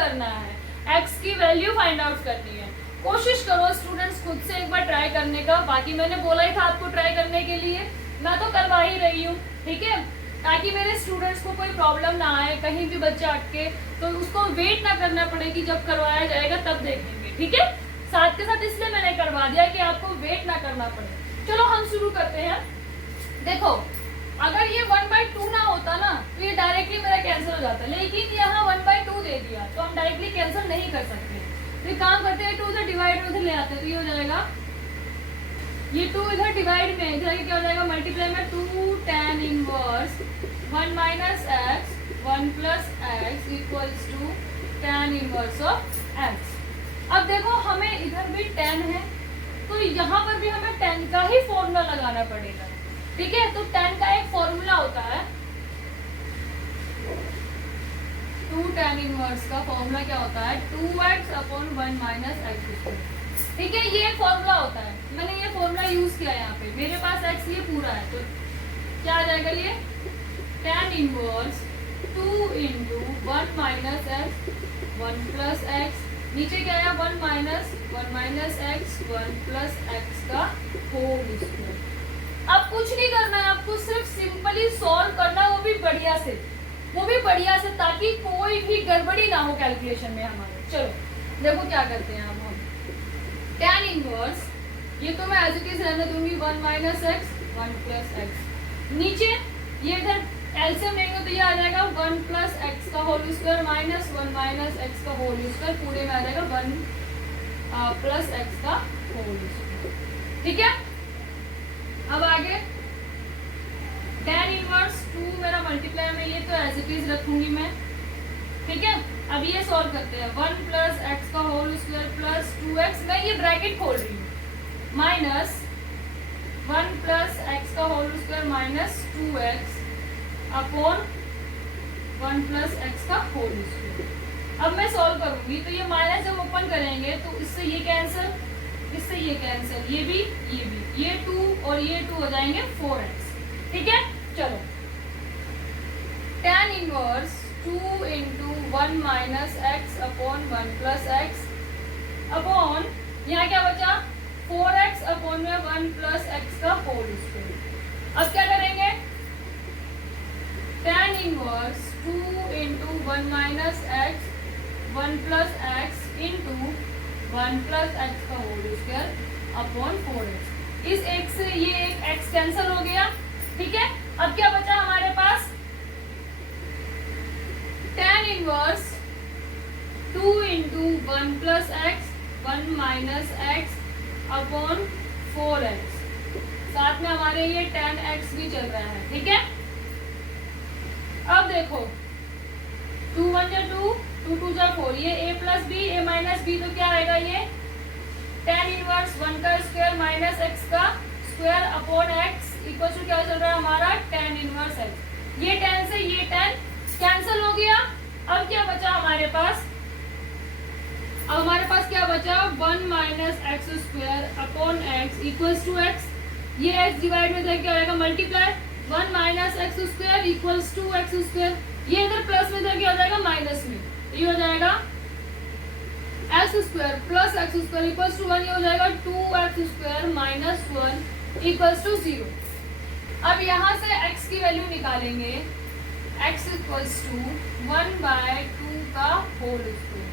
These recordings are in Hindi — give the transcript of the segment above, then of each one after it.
करना है, x की वैल्यू फाइंड आउट करनी है। कोशिश करो स्टूडेंट्स खुद से एक बार ट्राई करने का। बाकी मैंने बोला ही था आपको ट्राई करने के लिए, मैं तो करवा ही रही हूँ, ठीक है, ताकि मेरे स्टूडेंट्स को कोई प्रॉब्लम ना आए, कहीं भी बच्चा अटके तो उसको वेट ना करना पड़े कि जब करवाया जाएगा तब देखेंगे, ठीक है। साथ के साथ इसलिए मैंने करवा दिया कि आपको वेट ना करना पड़े। चलो हम शुरू करते हैं। देखो अगर ये 1/2 ना होता ना तो ये डायरेक्टली मेरा कैंसिल हो जाता, लेकिन यहाँ 1/2 दे दिया तो हम डायरेक्टली कैंसिल नहीं कर सकते। तो काम करते हैं, 2 से डिवाइड उधर ले आते हैं, तो ये हो जाएगा, ये 2 इधर डिवाइड में इधर क्या हो जाएगा, मल्टीप्लाई में 2 tan inverse 1 minus x 1 plus x equals to tan inverse of x. अब देखो हमें इधर भी tan है तो यहाँ पर भी हमें tan का ही फॉर्मूला लगाना पड़ेगा, ठीक है। तो tan का एक फॉर्मूला होता है, 2 tan इनवर्स का फॉर्मूला क्या होता है, 2x अपॉन 1 माइनस एक्स, ठीक है। ये एक फॉर्मूला होता है, मैंने ये फॉर्मूला यूज किया यहाँ पे, मेरे पास x ये पूरा है तो क्या आ जाएगा, ये tan inverse 2 into 1 minus x 1 plus x, नीचे क्या है 1 माइनस एक्स 1 प्लस एक्स का होल स्क्वायर। अब कुछ नहीं करना है आपको, सिर्फ सिंपली सॉल्व करना, वो भी बढ़िया से, ताकि कोई भी गड़बड़ी ना हो कैलकुलेशन में हमारे। चलो देखो क्या करते हैं अब हम, tan इनवर्स ये तो मैं एज इट इज रहने दूंगी 1 माइनस एक्स 1 प्लस एक्स, नीचे ये इधर एलसीएम लेंगे तो ये आ जाएगा 1 प्लस एक्स का whole square minus 1 minus x का होल स्क्वायर, पूरे में आ जाएगा 1 प्लस एक्स का होल स्क्वायर, ठीक है। अब आगे tan इनवर्स 2 मेरा मल्टीप्लाई में, ये तो एज इट इज रखूंगी मैं, ठीक है। अब ये सॉल्व करते हैं, 1 प्लस एक्स का होल स्क्वायर प्लस 2x, मैं ये ब्रैकेट खोल रही हूँ, माइनस 1 प्लस एक्स का whole square minus 2x upon 1 plus x का होल स्क्वायर। अब मैं सॉल्व करूंगी तो ये माइनस जब ओपन करेंगे तो इससे ये कैंसिल, इससे ये कैंसिल, ये भी, ये 2 और ये 2 हो जाएंगे 4x, ठीक है। चलो tan inverse 2 into 1 minus x upon 1 plus x upon यहाँ क्या बचा 4x अपॉन में 1 प्लस एक्स का होल स्क्वायर। अब क्या करेंगे, tan inverse 2 into 1 minus x 1 plus x into 1 plus x का होल स्क्वायर अपॉन 4x। इस एक से ये एक x कैंसिल हो गया, ठीक है। अब क्या बचा हमारे पास, tan inverse 2 into 1 plus x 1 minus x upon 4x, साथ में हमारे ये tan x भी चल रहा है, ठीक है। अब देखो 2 1 जा 2 2 2 जा 4, ये a plus b a minus b, तो क्या आएगा, ये tan इनवर्स 1 का स्क्वायर माइनस x का square upon x equal to क्या चल रहा है हमारा tan इनवर्स x। ये tan से ये tan कैंसिल हो गया। अब क्या बचा हमारे पास, अब हमारे पास क्या बचा 1 minus x square upon x equals to x, ये x डिवाइड में क्या हो जाएगा multiply 1 minus x square equals to x square, ये इधर प्लस में इधर क्या हो जाएगा माइनस में, ये हो जाएगा x square plus x square equals to 1, ये हो जाएगा 2x square minus 1 equals to 0। अब यहाँ से x की वैल्यू निकालेंगे, x इक्वल्स टू 1/2 का होल स्क्वायर,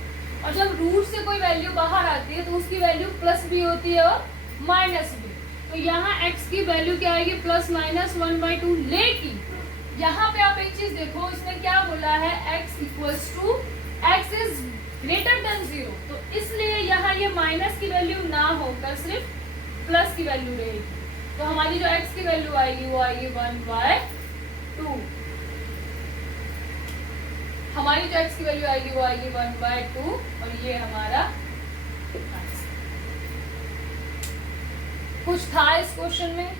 और जब रूट से कोई वैल्यू बाहर आती है तो उसकी वैल्यू प्लस भी होती है और माइनस भी, तो यहाँ x की वैल्यू क्या आएगी प्लस माइनस 1/2। लेकिन यहाँ पे आप एक चीज देखो, इसमें क्या बोला है x equals to x is greater than 0, तो इसलिए यहाँ ये माइनस की वैल्यू ना होकर सिर्फ प्लस की वैल्यू रहेगी, तो हमारी जो x की वैल्यू आएगी वो आएगी 1/2, हमारी जो x की वैल्यू आएगी वो आएगी 1/2, और ये हमारा कुछ था इस क्वेश्चन में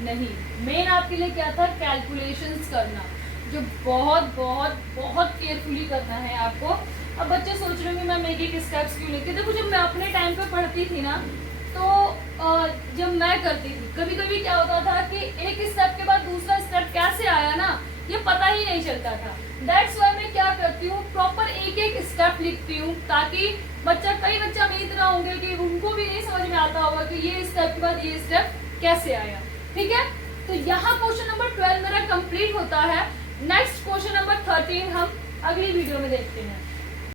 नहीं। मेन आपके लिए क्या था, कैलकुलेशंस करना, जो बहुत बहुत बहुत केयरफुली करना है आपको। अब बच्चे सोच रहे होंगे मैम एक एक स्टेप्स क्यों लेते, देखो जब मैं अपने टाइम पे पढ़ती थी ना तो जब मैं करती थी कभी कभी क्या होता था कि एक स्टेप के बाद दूसरा स्टेप कैसे आया ना ये पता ही नहीं चलता था। दैट्स वाई मैं क्या करती हूँ, प्रॉपर एक एक स्टेप लिखती हूँ, ताकि कई बच्चा मेरी तरह होंगे कि उनको भी नहीं समझ में आता होगा कि ये स्टेप के बाद ये स्टेप कैसे आया। ठीक है, तो यहाँ क्वेश्चन नंबर 12 मेरा कंप्लीट होता है। नेक्स्ट क्वेश्चन नंबर 13 हम अगली वीडियो में देखते हैं।